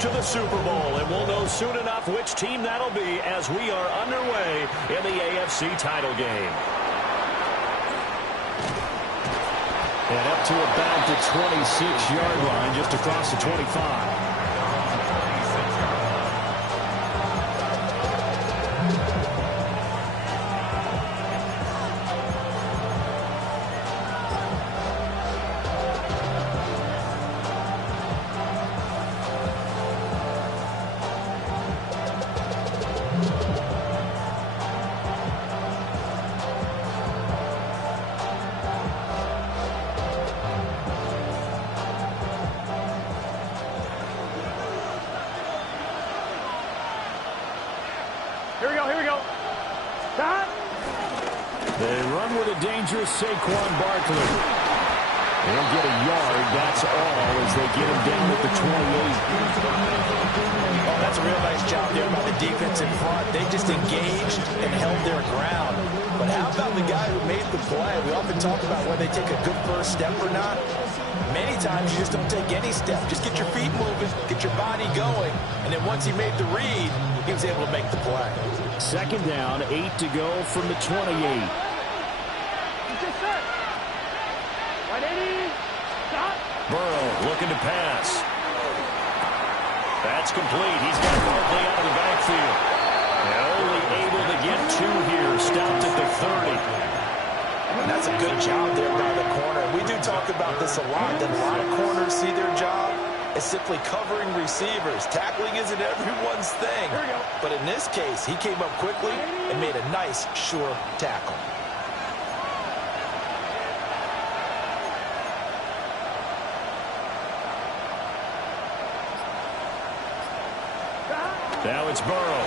to the Super Bowl, and we'll know soon enough which team that'll be as we are underway in the AFC title game. And up to about the 26-yard line, just across the 25. Saquon Barkley. They'll get a yard, that's all, as they get him down at the 28. Oh, that's a real nice job there by the defense in front. They just engaged and held their ground. But how about the guy who made the play? We often talk about whether they take a good first step or not. Many times you just don't take any step. Just get your feet moving, get your body going, and then once he made the read, he was able to make the play. Second down, 8 to go from the 28. Burrow looking to pass. That's complete. He's got Barkley out of the backfield. And only able to get 2 here. Stopped at the 30. And that's a good job there by the corner. We do talk about this a lot, that a lot of corners see their job as simply covering receivers. Tackling isn't everyone's thing. But in this case, he came up quickly and made a nice, sure tackle. Now it's Burrow.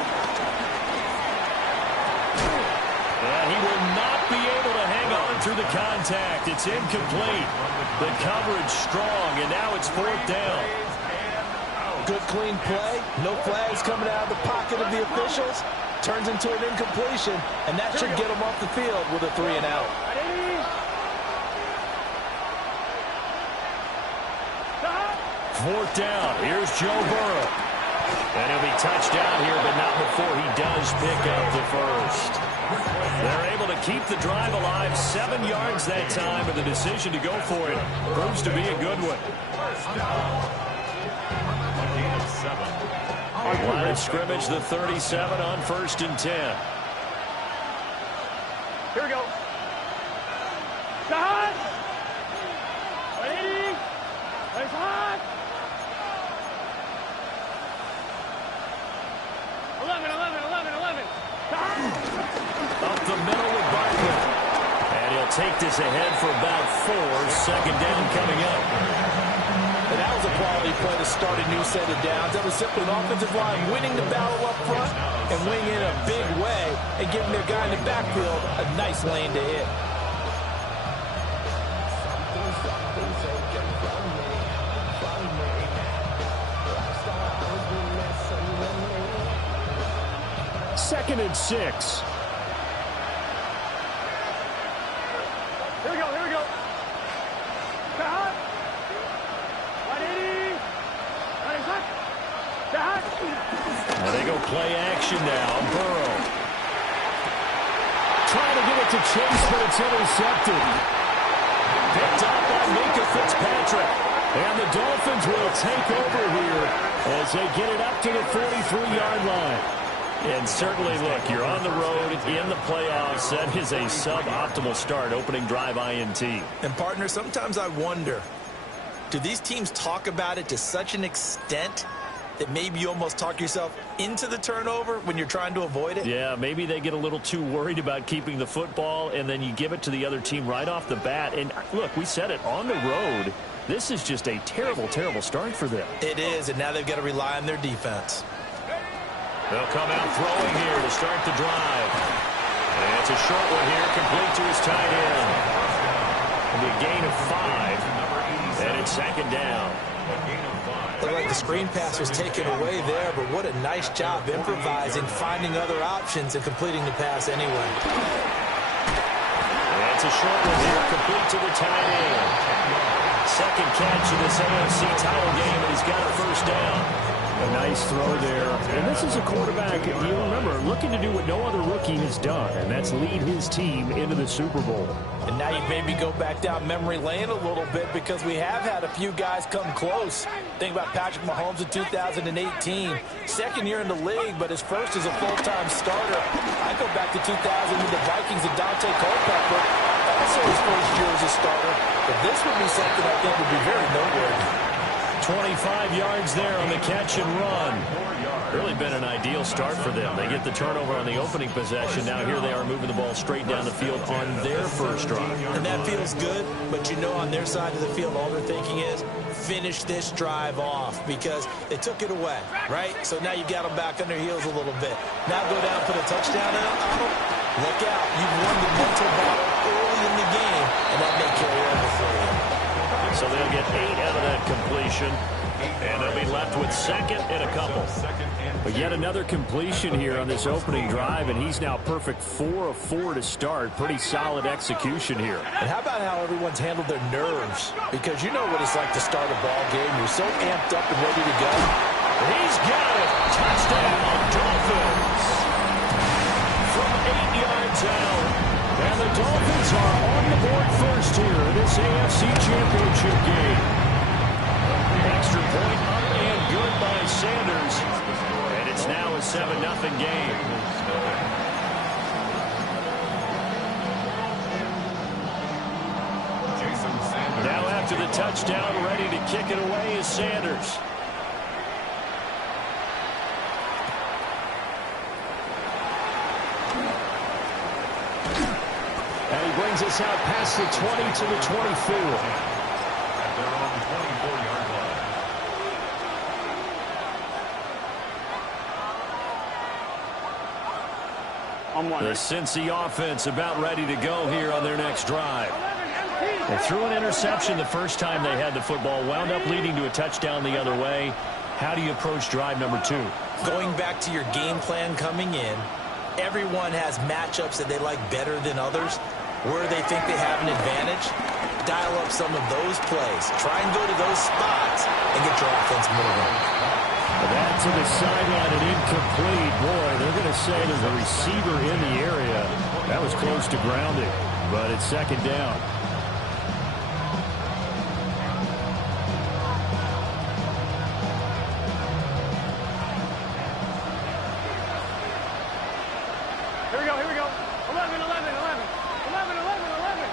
And he will not be able to hang on through the contact. It's incomplete. The coverage strong, and now it's 4th down. Good clean play. No flags coming out of the pocket of the officials. Turns into an incompletion, and that should get him off the field with a 3 and out. Fourth down. Here's Joe Burrow. And he'll be touched down here, but not before he does pick up the first. They're able to keep the drive alive. 7 yards that time, but the decision to go for it proves to be a good one. Line of scrimmage, the 37 on 1st and 10. Here we go. Shot! Ready? Nice hot! 11. Up the middle with Barkley. And he'll take this ahead for about 4. Second down coming up. And that was a quality play to start a new set of downs. That was simply an offensive line winning the battle up front and winning in a big way and giving their guy in the backfield a nice lane to hit. Second and 6. Here we go. Shot! 180! Shot! Now they go play action now. Burrow. Trying to get it to Chase, but it's intercepted. Picked up by Minka Fitzpatrick. And the Dolphins will take over here as they get it up to the 43-yard line. And certainly, look, you're on the road in the playoffs. That is a suboptimal start, opening drive INT. And, partner, sometimes I wonder, do these teams talk about it to such an extent that maybe you almost talk yourself into the turnover when you're trying to avoid it? Yeah, maybe they get a little too worried about keeping the football, and then you give it to the other team right off the bat. And, look, we said it, on the road, this is just a terrible, terrible start for them. It is, and now they've got to rely on their defense. They'll come out throwing here to start the drive. And it's a short one here, complete to his tight end. It'll be a gain of 5, and it's second down. Looked like the screen pass was taken away there, but what a nice job improvising, finding other options, and completing the pass anyway. And it's a short one here, complete to the tight end. Second catch in this AFC title game, and he's got a first down. A nice throw there. And this is a quarterback, you remember, looking to do what no other rookie has done, and that's lead his team into the Super Bowl. And now you maybe go back down memory lane a little bit because we have had a few guys come close. Think about Patrick Mahomes in 2018. Second year in the league, but his first as a full-time starter. I go back to 2000 with the Vikings and Dante Culpepper. Also his first year as a starter. But this would be something I think would be very noteworthy. 25 yards there on the catch and run. Really been an ideal start for them. They get the turnover on the opening possession. Now here they are moving the ball straight down the field on their first drive. And that feels good, but you know on their side of the field all they're thinking is finish this drive off because they took it away, right? So now you got them back on their heels a little bit. Now go down, put a touchdown on them. Look out. You've won the mental battle early in the game, and that may carry over for you. So they'll get 8 out of that completion, and they'll be left with second and a couple. But yet another completion here on this opening drive, and he's now perfect 4 of 4 to start. Pretty solid execution here. And how about how everyone's handled their nerves? Because you know what it's like to start a ball game. You're so amped up and ready to go. He's got it. Touchdown, Dolphins. From 8 yards out. And the Dolphins are on the board first here in this AFC Championship game. Extra point up and good by Sanders. And it's now a 7-0 game. Now after the touchdown, ready to kick it away is Sanders. And he brings us out past the 20 to the 24. At their own 24-yard line. The Cincy offense about ready to go here on their next drive. They threw an interception the first time they had the football, wound up leading to a touchdown the other way. How do you approach drive number 2? Going back to your game plan coming in, everyone has matchups that they like better than others. Where they think they have an advantage, dial up some of those plays. Try and go to those spots and get your offense moving. That to the sideline and incomplete. Boy, they're going to say there's a receiver in the area. That was close to grounding, but it's second down. Here we go. 11, 11, 11. 11, 11, 11.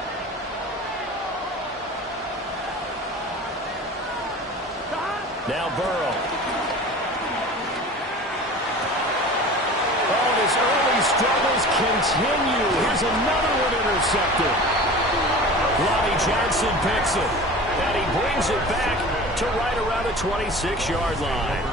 Now Burrow. Oh, and his early struggles continue. Here's another one intercepted. Lonnie Johnson picks it. And he brings it back to right around the 26-yard line.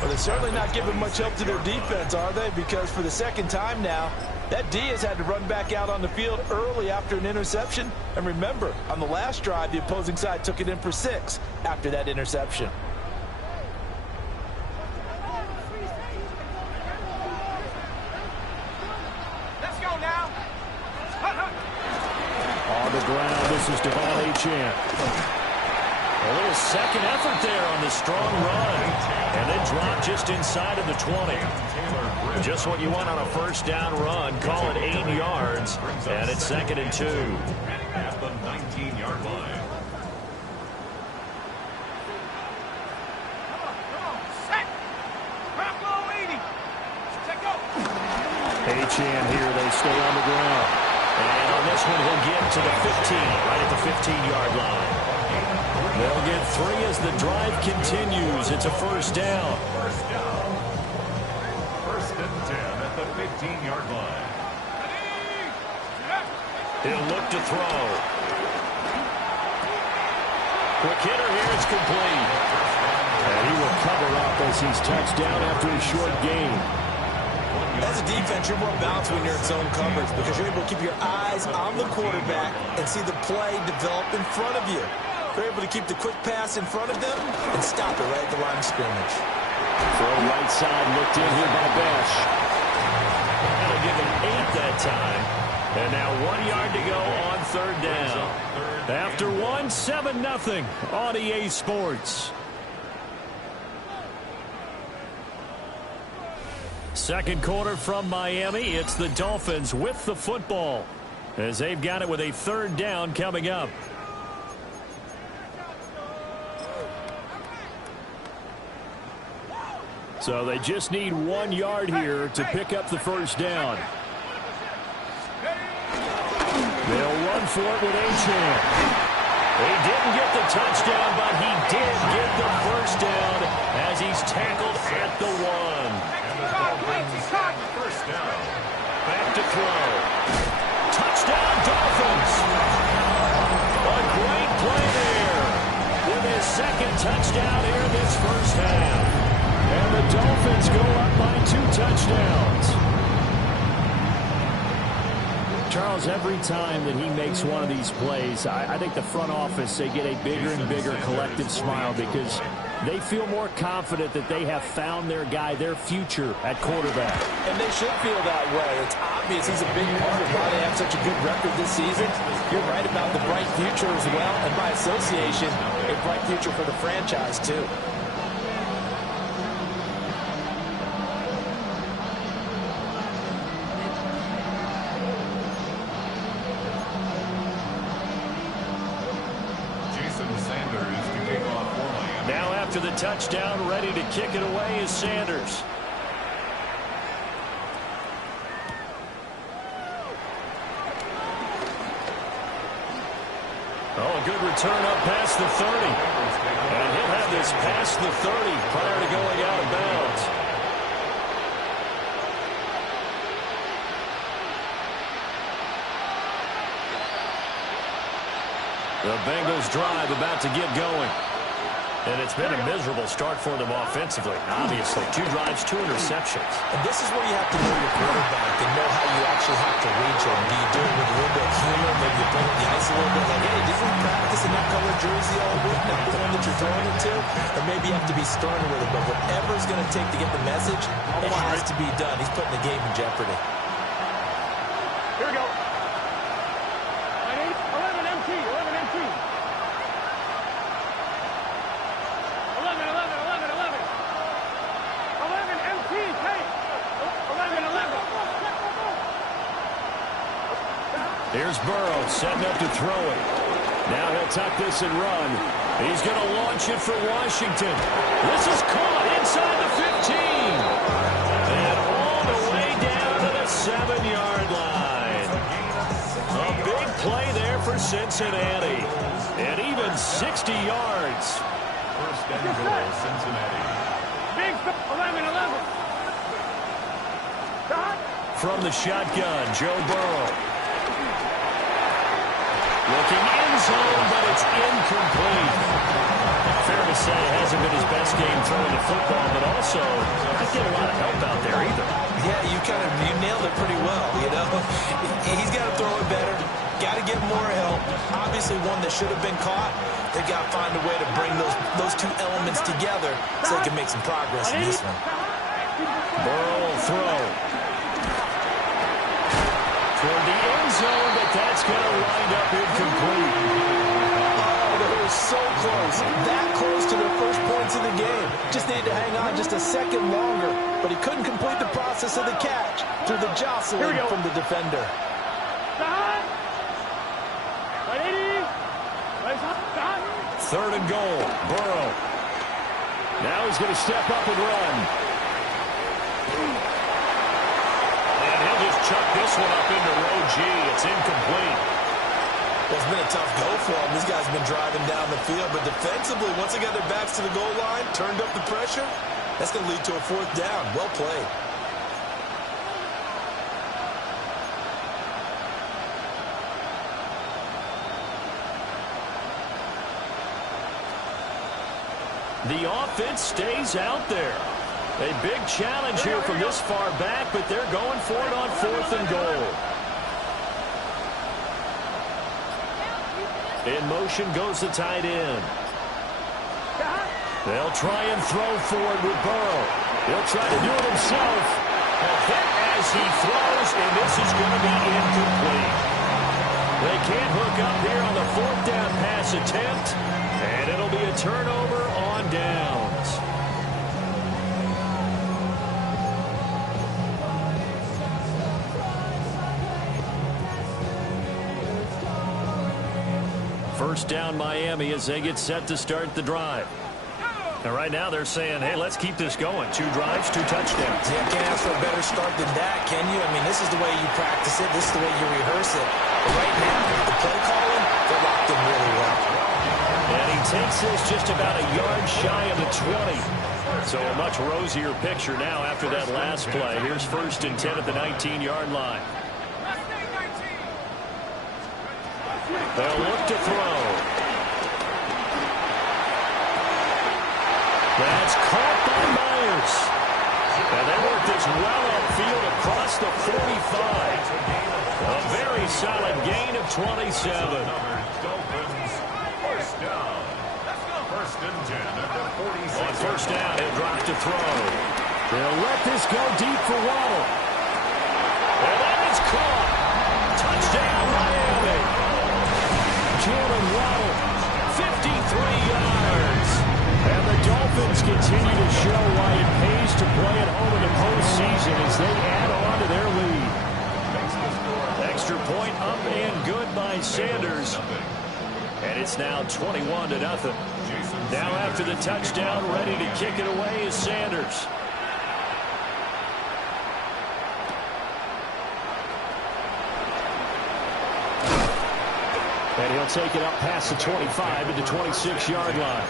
Well, they're certainly not giving much help to their defense, are they? Because for the second time now, that D has had to run back out on the field early after an interception. And remember, on the last drive, the opposing side took it in for 6 after that interception. Let's go now. On the ground, this is Devon Achane. A little second effort there on the strong run. And then drop just inside of the 20. Just what you want on a first down run. Call it 8 yards. And it's 2nd and 2. At the 19-yard line. Set. Bravo 80. Set go. Achane here, they stay on the ground. And on this one, he'll get to the 15, right at the 15-yard line. They'll get 3 as the drive continues. It's a first down. First and 10 at the 15-yard line. He'll look to throw. Quick hitter here, it's complete. And he will cover up as he's touched down after a short gain. As a defense, you're more balanced when you're in zone coverage because you're able to keep your eyes on the quarterback and see the play develop in front of you. They're able to keep the quick pass in front of them and stop it right at the line of scrimmage. Throw right side looked in here by Besh. That'll give him 8 that time. And now 1 yard to go on third down. After 1, 7-0 on EA Sports. Second quarter from Miami. It's the Dolphins with the football as they've got it with a third down coming up. So they just need 1 yard here to pick up the first down. They'll run for it with Achane. He didn't get the touchdown, but he did get the first down as he's tackled at the 1. First down. Back to throw. Touchdown, Dolphins. A great play there with his second touchdown here in this first half. And the Dolphins go up by 2 touchdowns. Charles, every time that he makes one of these plays, I think the front office, they get a bigger and bigger collective smile because they feel more confident that they have found their guy, their future at quarterback. And they should feel that way. It's obvious he's a big part of why they have such a good record this season. You're right about the bright future as well, and by association, a bright future for the franchise, too. To the touchdown, ready to kick it away is Sanders. Oh, a good return up past the 30. And he'll have this past the 30 prior to going out of bounds. The Bengals drive about to get going. And it's been a miserable start for them offensively. Obviously, 2 drives, 2 interceptions. And this is where you have to know your quarterback and know how you actually have to reach him. Do you do it with a little bit of humor? Maybe you bring the ice a little bit like, hey, didn't we practice in that color jersey all week? Not the one that you're throwing it to? Or maybe you have to be sterner with it. But whatever it's going to take to get the message, it has to be done. He's putting the game in jeopardy. Here we go. 11 MT, 11 MT. 11 MT, Here's Burrow setting up to throw it. Now he'll tuck this and run. He's going to launch it for Washington. This is caught inside the 15. And all the way down to the 7-yard line. A big play there for Cincinnati. And even 60 yards. First and goal, Cincinnati. Big 11. From the shotgun, Joe Burrow. Looking end zone, but it's incomplete. Fair to say, it hasn't been his best game throwing the football, but also not getting a lot of help out there either. Yeah, you nailed it pretty well, you know. He's got to throw it better. Got to get more help. Obviously one that should have been caught. They got to find a way to bring those 2 elements together so they can make some progress in this one. Burrow will throw. Toward the end zone, but that's going to wind up incomplete. Oh, they were so close. That close to their first points of the game. Just needed to hang on just a second longer, but he couldn't complete the process of the catch through the jostling from the defender. Third and goal, Burrow. Now he's going to step up and run. And he'll just chuck this one up into row G. It's incomplete. Well, it's been a tough go for him. These guys have been driving down the field, but defensively, once they got their backs to the goal line, turned up the pressure, that's going to lead to a 4th down. Well played. The offense stays out there. A big challenge here from this far back, but they're going for it on 4th and goal. In motion goes the tight end. They'll try and throw forward with Burrow. He'll try to do it himself. A hit as he throws, and this is going to be incomplete. They can't hook up here on the 4th down pass attempt, and it'll be a turnover on downs. First down Miami as they get set to start the drive. And right now they're saying, hey, let's keep this going. 2 drives, 2 touchdowns. Yeah, can't ask for a better start than that, can you? I mean, this is the way you practice it. This is the way you rehearse it. But right now, the play calling, they're locked in really well. And he takes this just about a yard shy of the 20. So a much rosier picture now after that last play. Here's 1st and 10 at the 19-yard line. They'll look to throw. That's caught by Myers. And they work this well upfield across the 45. A very solid gain of 27. On 1st down, he'll drop to throw. They'll let this go deep for Waddle. And that is caught. Touchdown, Miami. Jalen Waddle, 53 yards. And the Dolphins continue to show why it pays to play at home in the postseason as they add on to their lead. Extra point up and good by Sanders. And it's now 21-0. Now after the touchdown, ready to kick it away is Sanders. And he'll take it up past the 25 at the 26-yard line.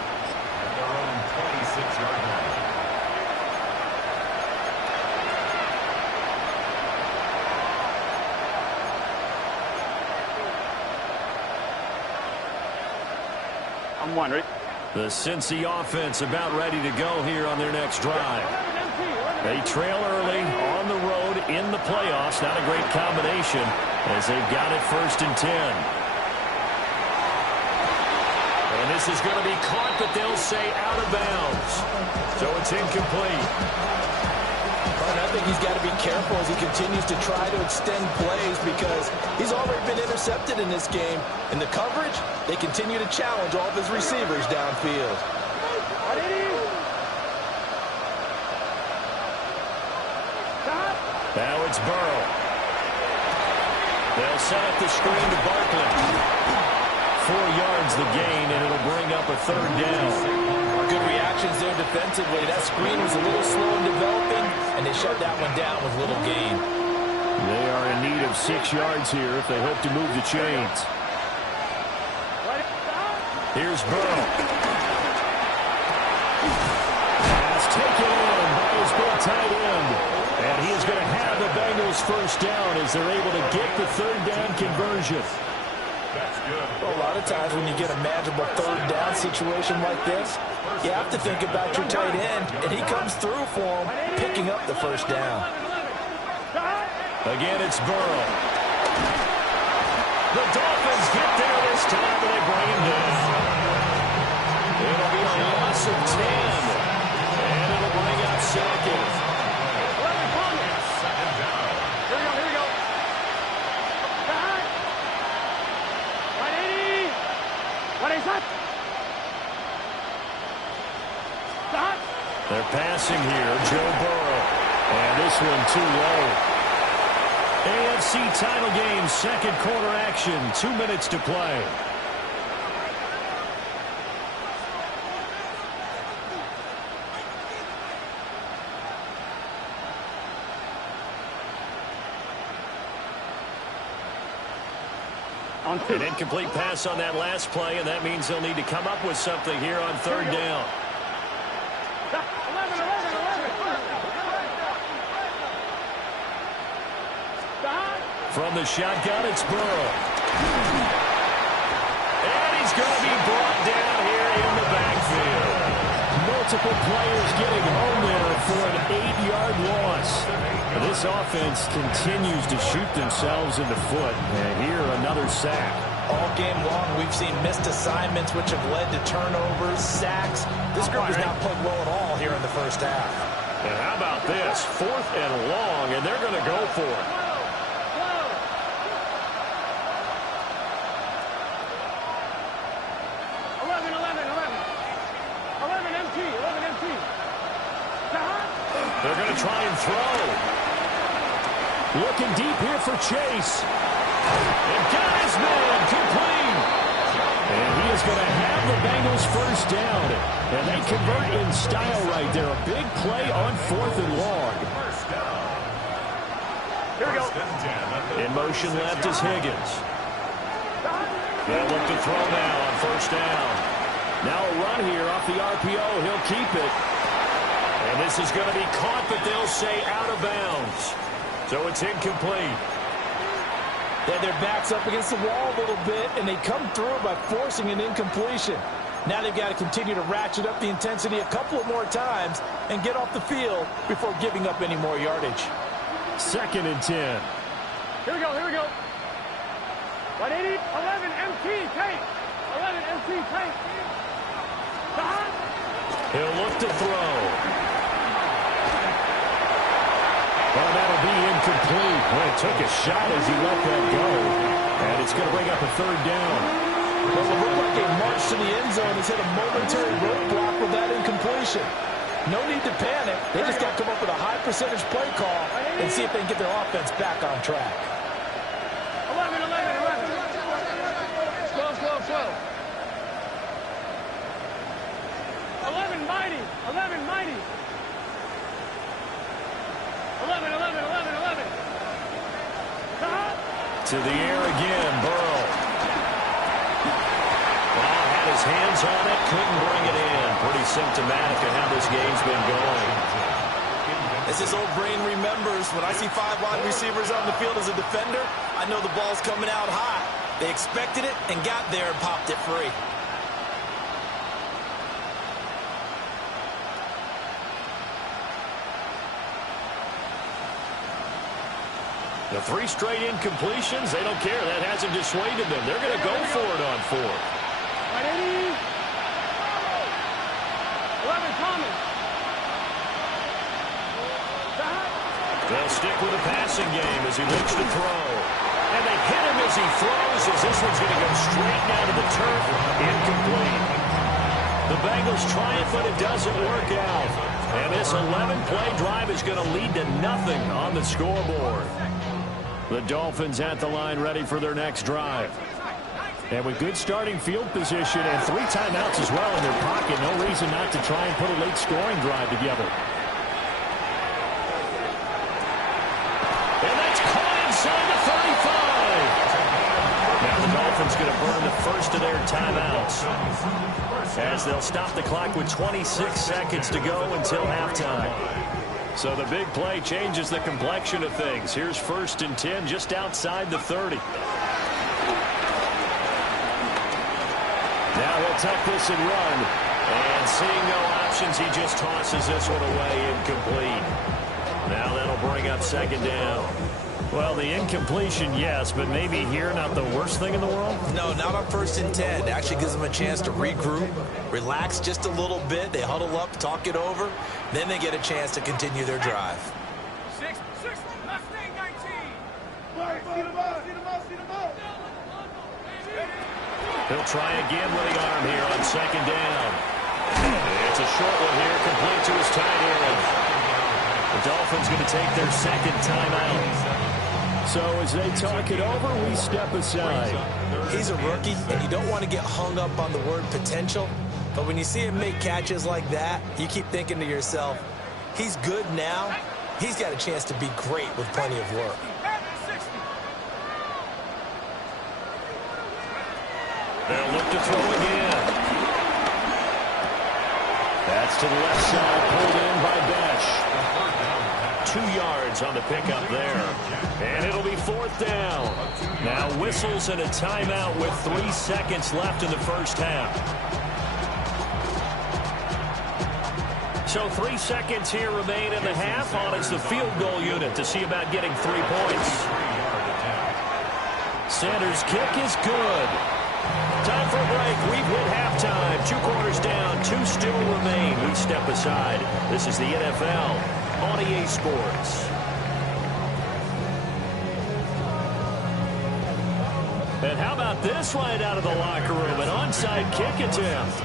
I'm wondering. The Cincy offense about ready to go here on their next drive. They trail early on the road in the playoffs. Not a great combination as they've got it 1st and 10. And this is going to be caught, but they'll say out of bounds. So it's incomplete. And I think he's got to be careful as he continues to try to extend plays because he's already been intercepted in this game. In the coverage, they continue to challenge all of his receivers downfield. Now it's Burrow. They'll set up the screen to Barkley. 4 yards the gain, and it'll bring up a 3rd down. Good reactions there defensively. That screen was a little slow in developing, and they shut that one down with little gain. They are in need of 6 yards here if they hope to move the chains. Here's Burrow. Pass taken in by his big tight end. And he is going to have the Bengals 1st down as they're able to get the 3rd down conversion. Well, a lot of times when you get a manageable 3rd down situation like this, you have to think about your tight end, and he comes through for him, picking up the 1st down. Again, it's Burrow. The Dolphins get there this time, and they bring him down. It'll be a loss of 10, and it'll bring up 2nd. They're passing here, Joe Burrow. And this one too low. AFC title game, 2nd quarter action, 2 minutes to play. An incomplete pass on that last play, and that means they'll need to come up with something here on 3rd down. From the shotgun, it's Burrow. And he's going to be brought down here in the backfield. Multiple players getting home there for an 8-yard loss. This offense continues to shoot themselves in the foot. And here, another sack. All game long, we've seen missed assignments, which have led to turnovers, sacks. This group has not played well at all here in the 1st half. And how about this? 4th and long, and they're going to go for it. They're going to try and throw. Looking deep here for Chase. And got his man complete. And convert in style right there. A big play on 4th and long. Here we go. In motion left is Higgins. They'll look to throw now on 1st down. Now a run here off the RPO. He'll keep it. And this is going to be caught, but they'll say out of bounds. So it's incomplete. They had their backs up against the wall a little bit, and they come through by forcing an incompletion. Now they've got to continue to ratchet up the intensity a couple of more times and get off the field before giving up any more yardage. 2nd and 10. Here we go, here we go. 180, 11, MT, take. 11, MT, take. He'll look to throw. Well, that'll be incomplete. Well, it took a shot as he let that go. And it's going to bring up a 3rd down. Well, it looked like a march to the end zone has hit a momentary roadblock with that incompletion. No need to panic. They just got to come up with a high percentage play call and see if they can get their offense back on track. 11, 11, 11. Slow, slow, slow. 11, mighty. 11, mighty. 11, 11, 11, 11. To the air again, Burrow. Well, had his hands on it, couldn't bring it in. Pretty symptomatic of how this game's been going. As this old brain remembers, when I see 5 wide receivers on the field as a defender, I know the ball's coming out high. They expected it and got there and popped it free. The 3 straight incompletions, they don't care. That hasn't dissuaded them. They're going to go for it on 4th. 180. 11, Thomas. They'll stick with the passing game as he looks to throw. And they hit him as he throws, as this one's going to go straight down to the turf. Incomplete. The Bengals try it, but it doesn't work out. And this 11-play drive is going to lead to nothing on the scoreboard. The Dolphins at the line ready for their next drive. And with good starting field position and 3 timeouts as well in their pocket, no reason not to try and put a late scoring drive together. And that's caught inside the 35. Now the Dolphins going to burn the first of their timeouts, as they'll stop the clock with 26 seconds to go until halftime. So the big play changes the complexion of things. Here's 1st and 10 just outside the 30. Now he'll tuck this and run. And seeing no options, he just tosses this one away, incomplete. Now that'll bring up 2nd down. Well, the incompletion, yes, but maybe here not the worst thing in the world? No, not on 1st and 10. It actually gives them a chance to regroup, relax just a little bit. They huddle up, talk it over. Then they get a chance to continue their drive. 6, Mustang 19. See the ball. He'll try again with the arm here on 2nd down. It's a short one here, complete to his tight end. The Dolphins going to take their 2nd timeout. So as they talk it over, we step aside. He's a rookie, and you don't want to get hung up on the word potential. But when you see him make catches like that, you keep thinking to yourself, he's good now. He's got a chance to be great with plenty of work. They'll look to throw again. That's to the left side, pulled in by Besh. 2 yards on the pickup there. And it'll be 4th down. Now whistles and a timeout with 3 seconds left in the first half. So 3 seconds here remain in the half on as the field goal unit to see about getting 3 points. Sanders' kick is good. Time for a break. We've hit halftime. 2 quarters down. 2 still remain. We step aside. This is the NFL on EA Sports. And how about this right out of the locker room? An onside kick attempt.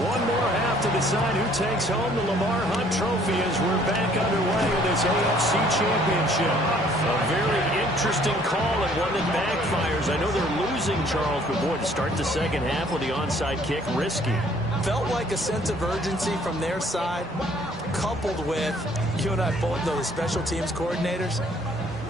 One more half to decide who takes home the Lamar Hunt Trophy as we're back underway in this AFC Championship. A very interesting call and one that backfires. I know they're losing losing, Charles, but boy, to start the second half with the onside kick, risky. Felt like a sense of urgency from their side, coupled with, you and I both know the special teams coordinators,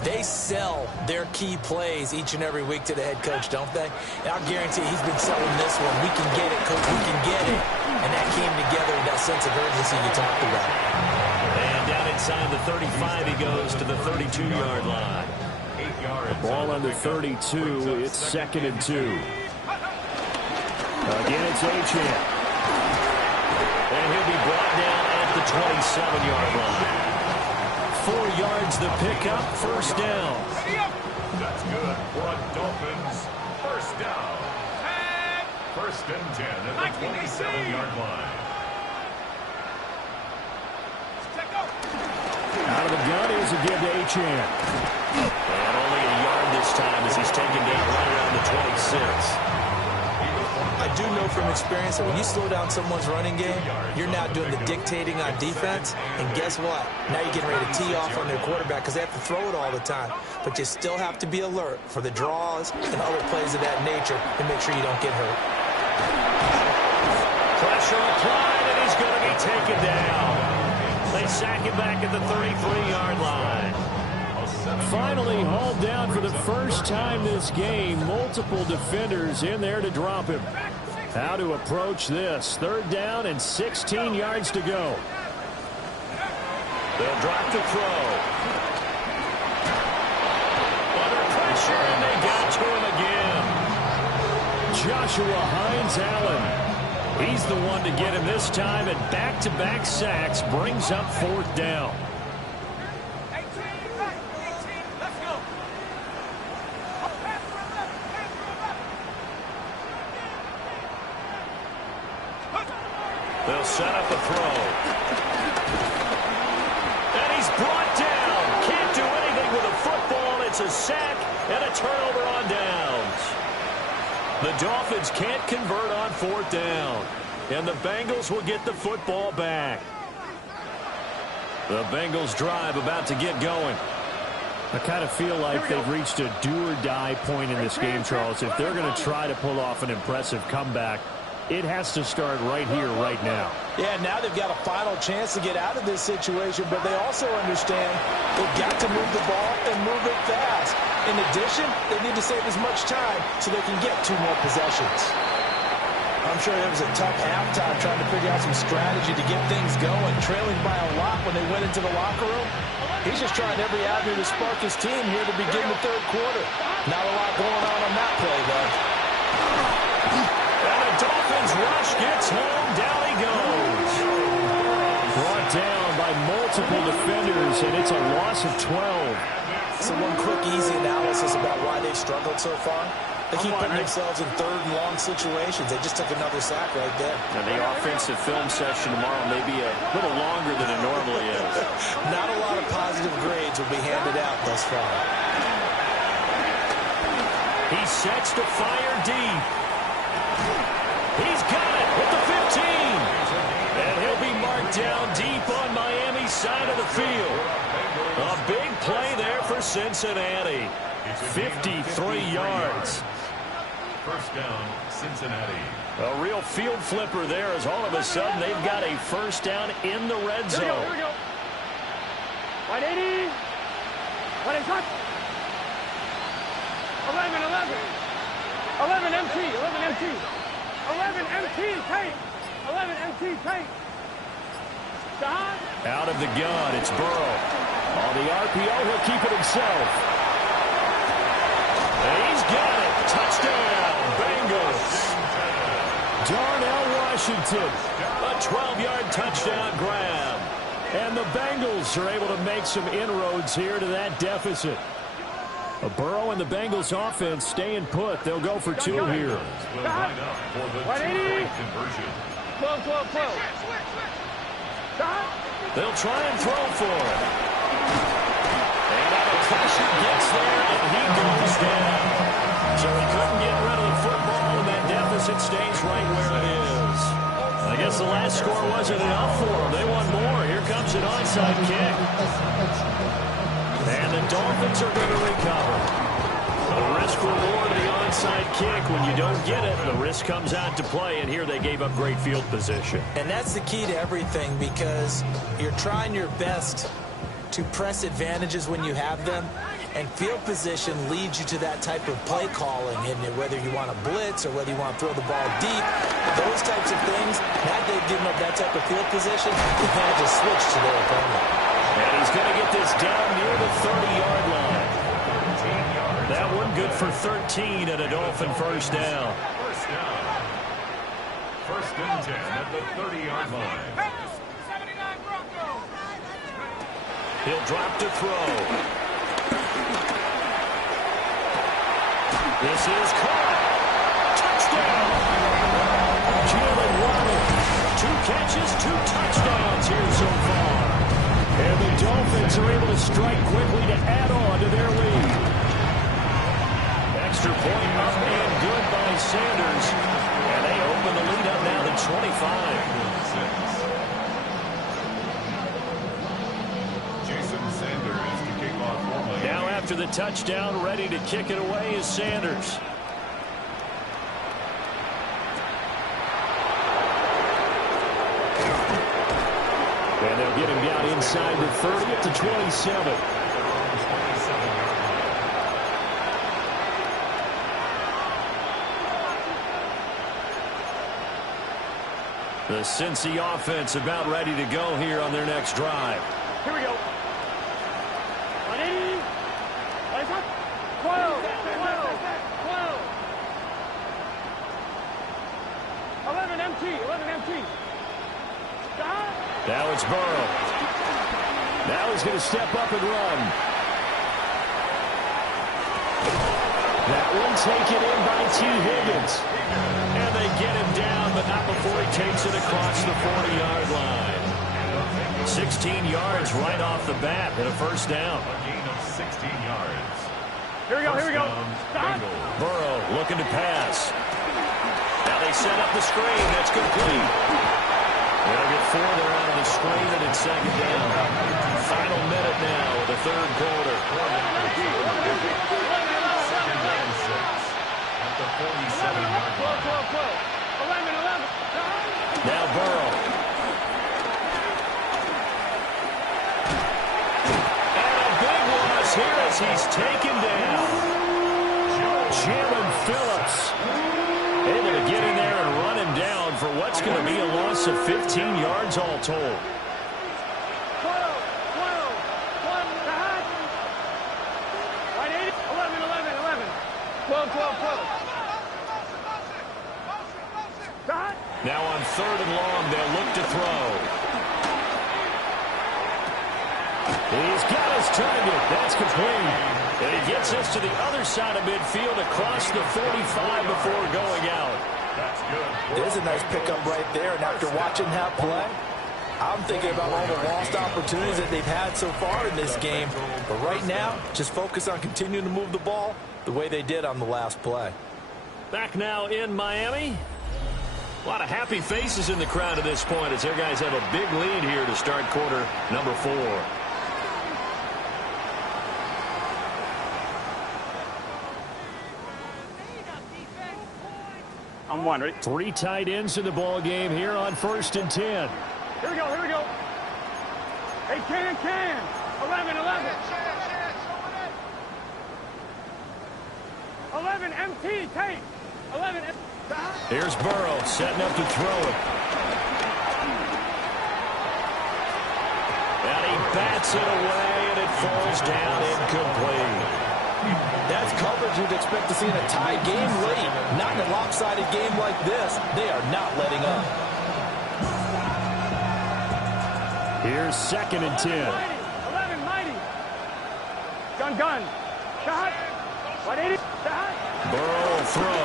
they sell their key plays each and every week to the head coach, don't they? And I'll guarantee he's been selling this one. We can get it, coach, we can get it. And that came together with that sense of urgency you talked about. And down inside the 35, he goes to the 32-yard line. Ball on the 32. It's 2nd and 2. Again, it's Achane. And he'll be brought down at the 27-yard line. 4 yards the pickup, first down. That's good for a Dolphins first down. 1st and 10 at the 27-yard line. Out of the gun is a give to Achane. And only a yard this time as he's taken down right around the 26. I do know from experience that when you slow down someone's running game, you're now doing the dictating on defense. And guess what? Now you're getting ready to tee off on their quarterback because they have to throw it all the time. But you still have to be alert for the draws and other plays of that nature and make sure you don't get hurt. Pressure applied, and he's going to be taken down. They sack him back at the 33-yard line. Finally hauled down for the first time this game. Multiple defenders in there to drop him. How to approach this? 3rd down and 16 yards to go. They'll drop the throw. Under pressure, and they got to him again. Joshua Hines-Allen. He's the one to get him this time, and back-to-back sacks brings up 4th down. They'll set up a throw. And he's brought down. Can't do anything with a football. It's a sack and a turnover on downs. The Dolphins can't convert on 4th down. And the Bengals will get the football back. The Bengals drive about to get going. I kind of feel like they've reached a do-or-die point in this game, Charles. If they're going to try to pull off an impressive comeback, it has to start right here, right now. Yeah, now they've got a final chance to get out of this situation, but they also understand they've got to move the ball and move it fast. In addition, they need to save as much time so they can get 2 more possessions. I'm sure it was a tough halftime trying to figure out some strategy to get things going, trailing by a lot when they went into the locker room. He's just trying every avenue to spark his team here to begin the 3rd quarter. Not a lot going on that play, though. And the Dolphins rush gets home. Down he goes. Brought down by multiple defenders, and it's a loss of 12. So one quick, easy analysis about why they've struggled so far. They keep putting themselves in 3rd and long situations. They just took another sack right there. And the offensive film session tomorrow may be a little longer than it normally is. Not a lot of positive grades will be handed out thus far. He sets to fire deep. He's got it with the 15. And he'll be marked down deep on Miami's side of the field. A big play there for Cincinnati. 53 yards. First down, Cincinnati. A real field flipper there as all of a sudden they've got a first down in the red zone. Here we go. 180. 180. 11, 11. 11 MT. 11 MT. 11 MT. Tape. 11 MT. Tape. Stop. Out of the gun, it's Burrow. On the RPO, he'll keep it himself. He's got it. Touchdown, Bengals. Darnell Washington. A 12-yard touchdown grab. And the Bengals are able to make some inroads here to that deficit. Burrow and the Bengals offense staying put. They'll go for 2 here. Will line up for the 2-point conversion. 12, 12, 12. Stop. They'll try and throw for it. And the pressure gets there, and he goes down. So he couldn't get rid of the football, and that deficit stays right where it is. I guess the last score wasn't enough for them. They want more. Here comes an onside kick. And the Dolphins are going to recover. The risk reward of the onside kick. When you don't get it, the risk comes out to play, and here they gave up great field position. And that's the key to everything, because you're trying your best to press advantages when you have them, and field position leads you to that type of play calling. And whether you want to blitz or whether you want to throw the ball deep, those types of things, now they've given up that type of field position, they've had to switch to their opponent. And he's going to get this down near the 30-yard line. That one good for 13 and a Dolphin first down. First and 10 at the 30-yard line. He'll drop to throw. This is caught. Touchdown. Jalen Waddle. 2 catches, 2 touchdowns here so far. And the Dolphins are able to strike quickly to add on to their lead. Extra point up and good by Sanders. And they open the lead up now to 25. Now after the touchdown, ready to kick it away is Sanders. And they'll get him down inside the 30 at the 27. The Cincy offense about ready to go here on their next drive. Here we go. 180. 12. 11 MT. 11 MT. Now it's Burrow. Now he's going to step up and run. That one taken in by T. Higgins. And they get him down, but not before he takes it across the 40-yard line. 16 yards right off the bat and a first down. A gain of 16 yards. Here we go, here we go. Burrow looking to pass. Now they set up the screen. That's complete. They'll get 4 there out of the screen, and it's second down. Final minute now of the third quarter. Second down 6 at the 47-yard line. 11. Now Burrow. And a big loss here as he's taken down. Jalen Phillips able to get in there and run him down for what's going to be a loss of 15 yards all told. 12. Now on 3rd and long, they'll look to throw. He's got his target. That's complete. And he gets us to the other side of midfield across the 45 before going out. That's good. There's a nice pickup right there, and after watching that play, I'm thinking about all the lost opportunities that they've had so far in this game. But right now, just focus on continuing to move the ball the way they did on the last play. Back now in Miami. A lot of happy faces in the crowd at this point as their guys have a big lead here to start quarter number 4. I'm one, ready? 3 tight ends in the ball game here on 1st and 10. Here we go. Hey, can. 11. 11 MT, take. 11. Here's Burrow setting up to throw it. And he bats it away, and it falls down incomplete. That's coverage you'd expect to see in a tie game late. Not in a lopsided game like this. They are not letting up. Here's 2nd and 10. 11, mighty. Gun. Shot. 180. Shot. Burrow will throw.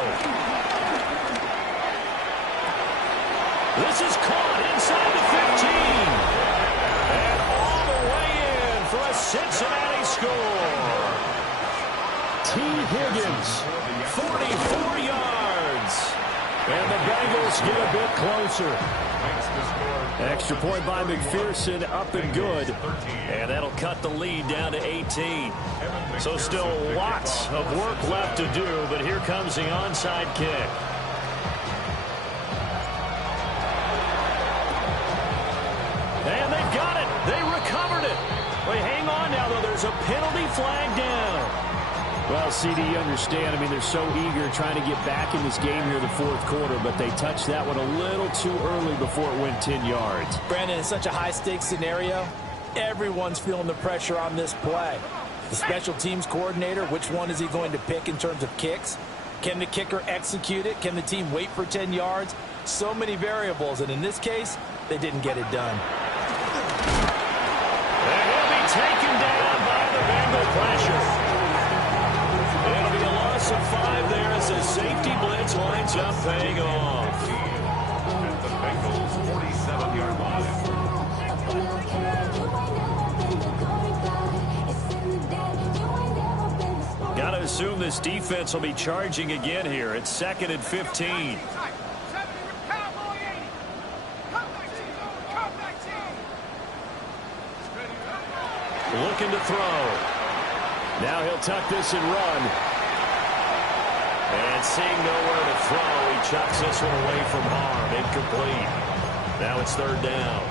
This is caught inside the 15. And all the way in for a Cincinnati score. T. Higgins, 44 yards. And the Bengals Bengals get a bit closer. Extra point by McPherson, up and good. And that'll cut the lead down to 18. So still lots of work left to do, but here comes the onside kick. And they've got it. They recovered it. Wait, hang on now, though. There's a penalty flag down. Well, CD, you understand. I mean, they're so eager trying to get back in this game here in the fourth quarter, but they touched that one a little too early before it went 10 yards. Brandon, it's such a high-stakes scenario. Everyone's feeling the pressure on this play. The special teams coordinator, which one is he going to pick in terms of kicks? Can the kicker execute it? Can the team wait for 10 yards? So many variables, and in this case, they didn't get it done. And he'll be taken down by the Bengal pressure. It'll be a loss of 5 there as the safety blitz lines up paying off. At the Bengals' 47-yard line. Got to assume this defense will be charging again here. It's 2nd and 15. Looking to throw. Now he'll tuck this and run. And seeing nowhere to throw, he chucks this one away from harm. Incomplete. Now it's 3rd down.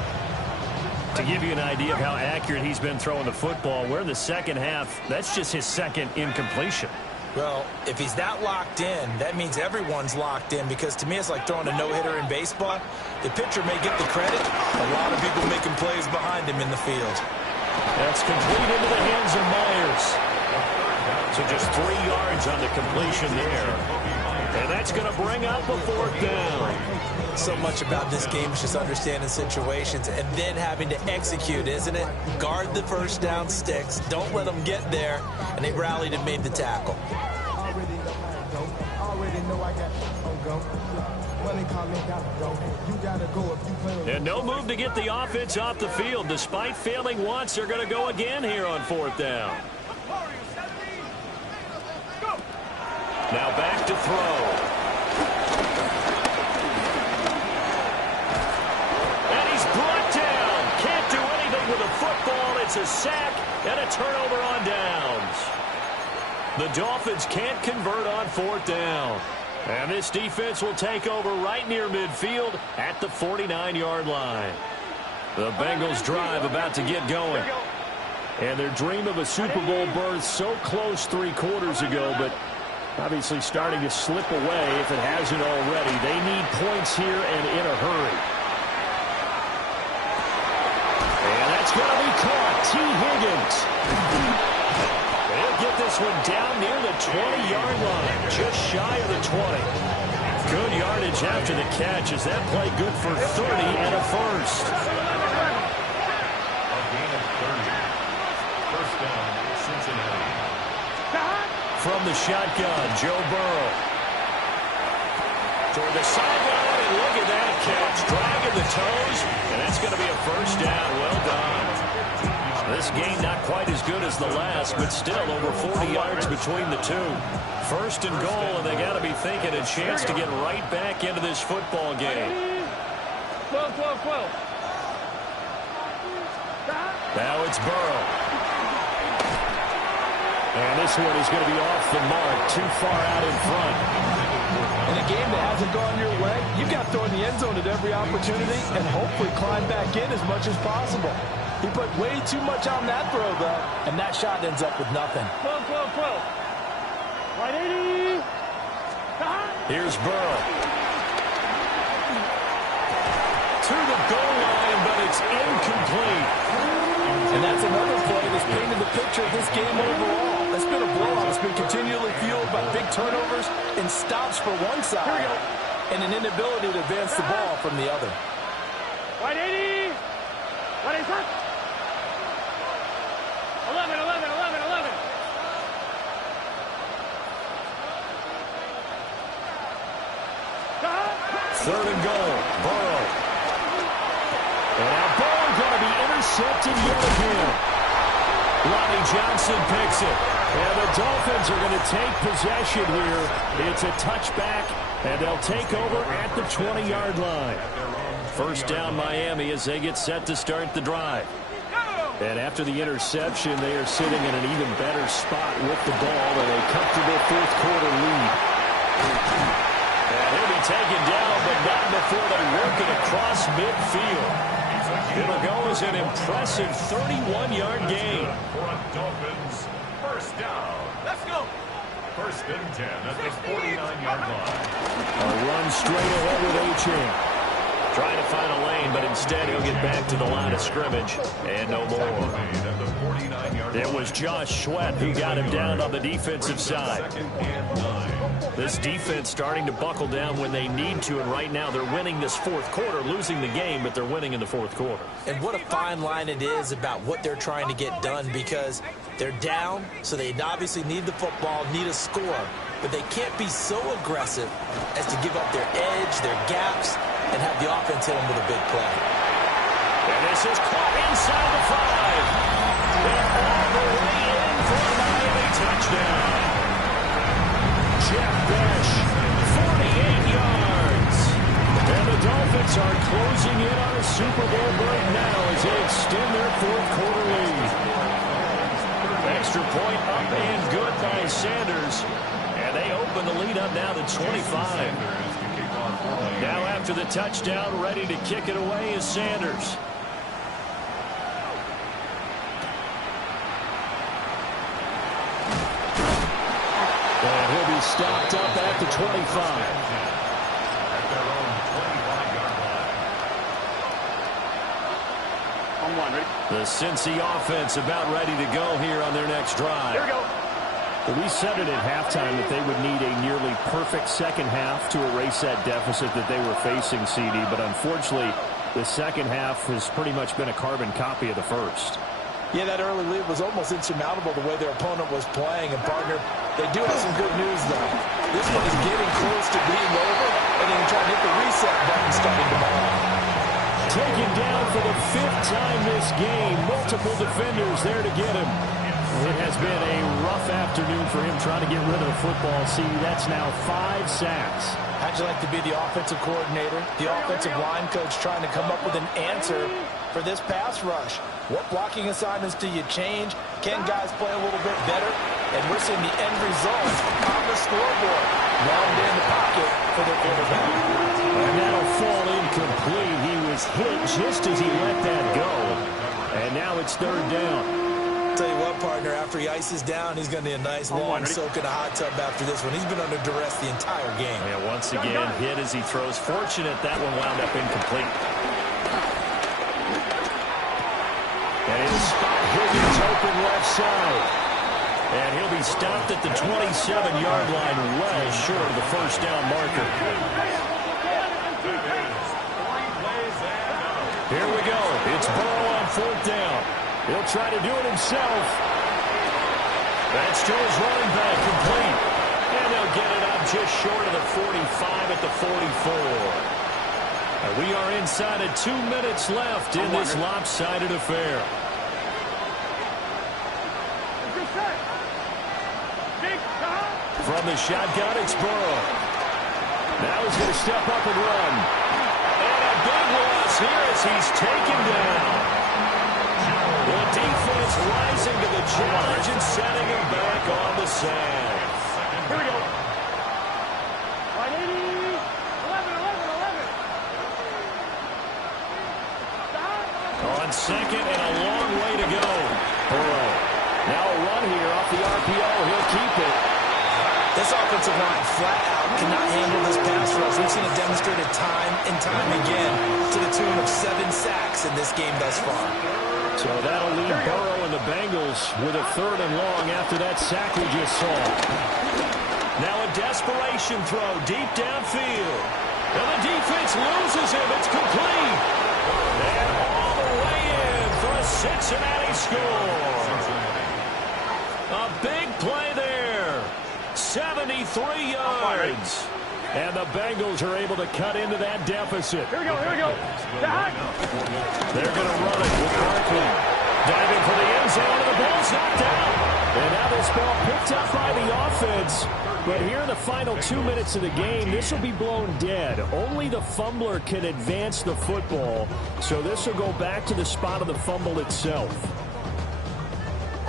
To give you an idea of how accurate he's been throwing the football, we're in the second half. That's just his 2nd incompletion. Well, if he's that locked in, that means everyone's locked in, because to me it's like throwing a no-hitter in baseball. The pitcher may get the credit. A lot of people making plays behind him in the field. That's complete into the hands of Myers. So just 3 yards on the completion there. And that's going to bring up a 4th down. So much about this game is just understanding situations and then having to execute, isn't it? Guard the first down sticks. Don't let them get there. And they rallied and made the tackle. And no move to get the offense off the field. Despite failing once, they're going to go again here on 4th down. Now back to throw. And he's brought down. Can't do anything with a football. It's a sack and a turnover on downs. The Dolphins can't convert on 4th down. And this defense will take over right near midfield at the 49-yard line. The Bengals drive about to get going. And their dream of a Super Bowl berth so close 3 quarters ago, but obviously starting to slip away if it hasn't already. They need points here and in a hurry. And that's going to be caught. T. Higgins. They'll get this one down near the 20-yard line, just shy of the 20. Good yardage after the catch. Is that play good for 30 and a first? A gain of 30. First down, Cincinnati. From the shotgun, Joe Burrow. Toward the sideline, and look at that catch. Dragging the toes, and that's going to be a first down. Well done. This game not quite as good as the last, but still over 40 yards between the two. First and goal, and they got to be thinking a chance to get right back into this football game. 12. Now it's Burrow. And this one is going to be off the mark, too far out in front. In a game that hasn't gone your way, you've got to throw in the end zone at every opportunity and hopefully climb back in as much as possible. He put way too much on that throw, though, and that shot ends up with nothing. 12. Right 80. Here's Burrow. To the goal line, but it's incomplete. And that's another play that's painted the picture of this game overall. It's been a blowout. It's been continually fueled by big turnovers and stops for one side and an inability to advance the ball from the other. Right 80. Right 80. 11. 3rd and goal. Burrow. And now Burrow going to be intercepted yet again. Ronnie Johnson picks it. And the Dolphins are going to take possession here. It's a touchback And they'll take over at the 20-yard line. First down, Miami, as they get set to start the drive. And after the interception, they are sitting in an even better spot with the ball and a comfortable fourth-quarter lead. And he'll be taken down, but not before they work it across midfield. It'll go as an impressive 31-yard gain. For a Dolphins first down. Let's go. First and 10 at the 49-yard line. A run straight ahead with Achane. Trying to find a lane, but instead he'll get back to the line of scrimmage. And no more. It was Josh Sweat who got him down on the defensive side. This defense starting to buckle down when they need to, and right now they're winning this fourth quarter, losing the game, but they're winning in the fourth quarter. And what a fine line it is about what they're trying to get done, because they're down, so they obviously need the football, need a score, but they can't be so aggressive as to give up their edge, their gaps, and have the offense hit them with a big play. And this is caught inside the 5. They're all the way in for a Miami touchdown. Jeff Besh, 48 yards. And the Dolphins are closing in on a Super Bowl break now as they extend their fourth-quarter lead. Extra point up and good by Sanders. And they open the lead up now to 25. Now after the touchdown, ready to kick it away is Sanders. And he'll be stopped up at the 25. At their own 25-yard line. The Cincy offense about ready to go here on their next drive. Here we go. We said it at halftime that they would need a nearly perfect second half to erase that deficit that they were facing, CD. But unfortunately, the second half has pretty much been a carbon copy of the first. Yeah, that early lead was almost insurmountable the way their opponent was playing. And, partner, they do have some good news, though. This one is getting close to being over, and then trying to hit the reset button starting tomorrow. Taken down for the 5th time this game. Multiple defenders there to get him. It has been a rough afternoon for him trying to get rid of the football. See, that's now 5 sacks. How'd you like to be the offensive coordinator, the offensive line coach, trying to come up with an answer for this pass rush? What blocking assignments do you change? Can guys play a little bit better? And we're seeing the end result on the scoreboard. Long day in the pocket for their quarterback. And that'll fall incomplete. He was hit just as he let that go. And now it's 3rd down. Tell you what, partner, after he ices down, he's going to need a nice long soak in a hot tub after this one. He's been under duress the entire game. Yeah, once again, hit as he throws. Fortunate that one wound up incomplete. And he'll spot Higgins open left side. And he'll be stopped at the 27-yard line, well short of the first down marker. Here we go. It's Burrow on 4th down. He'll try to do it himself. That's to his running back, complete. And they'll get it up just short of the 45 at the 44. And we are inside of 2 minutes left in this lopsided affair. From the shotgun, it's Burrow. Now he's going to step up and run. And a big loss here as he's taken down. The defense rising to the challenge and setting him back on the sand. Here we go. 180. 11. On second and a long way to go. Burrow. Now a run here off the RPO. He'll keep it. This offensive line flat out cannot handle this pass rush. We've seen it demonstrated time and time again to the tune of 7 sacks in this game thus far. So that'll leave Burrow and the Bengals with a 3rd and long after that sack we just saw. Now a desperation throw deep downfield. And the defense loses him. It's complete. And all the way in for a Cincinnati score. A big play there. 73 yards. And the Bengals are able to cut into that deficit. Here we go, here we go. They're going to run it with Barkley. Diving for the end zone, and the ball's knocked out. And now this ball picked up by the offense. But here in the final 2 minutes of the game, this will be blown dead. Only the fumbler can advance the football. So this will go back to the spot of the fumble itself.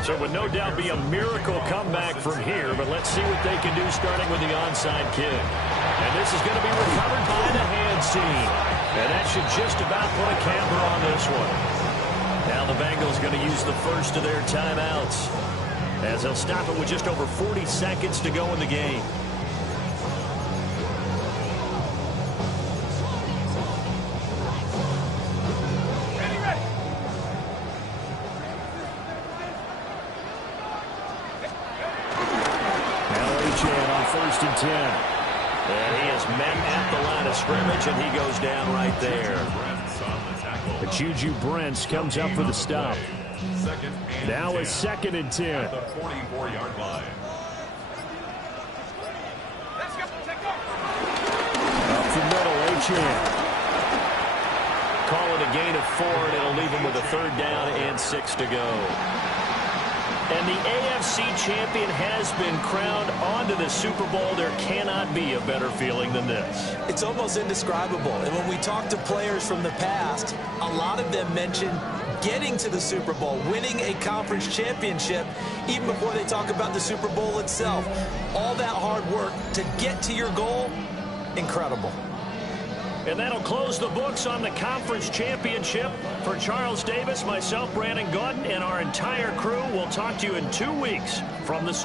So it would no doubt be a miracle comeback from here, but let's see what they can do starting with the onside kick. And this is going to be recovered by the hands team. And that should just about put a camper on this one. Now the Bengals going to use the first of their timeouts, as they'll stop it with just over 40 seconds to go in the game. First and 10. And he is met at the line of scrimmage, and he goes down right there. But Juju Brents comes up for the stop. Now it's 2nd and 10. At the 44-yard line. Up the middle, Achane. Call it a gain of 4, and it'll leave him with a 3rd down and 6 to go. And the AFC champion has been crowned onto the Super Bowl. There cannot be a better feeling than this. It's almost indescribable. And when we talk to players from the past, a lot of them mention getting to the Super Bowl, winning a conference championship, even before they talk about the Super Bowl itself. All that hard work to get to your goal, incredible. And that'll close the books on the conference championship. For Charles Davis, myself, Brandon Gaudin, and our entire crew, we'll talk to you in 2 weeks from the Super Bowl.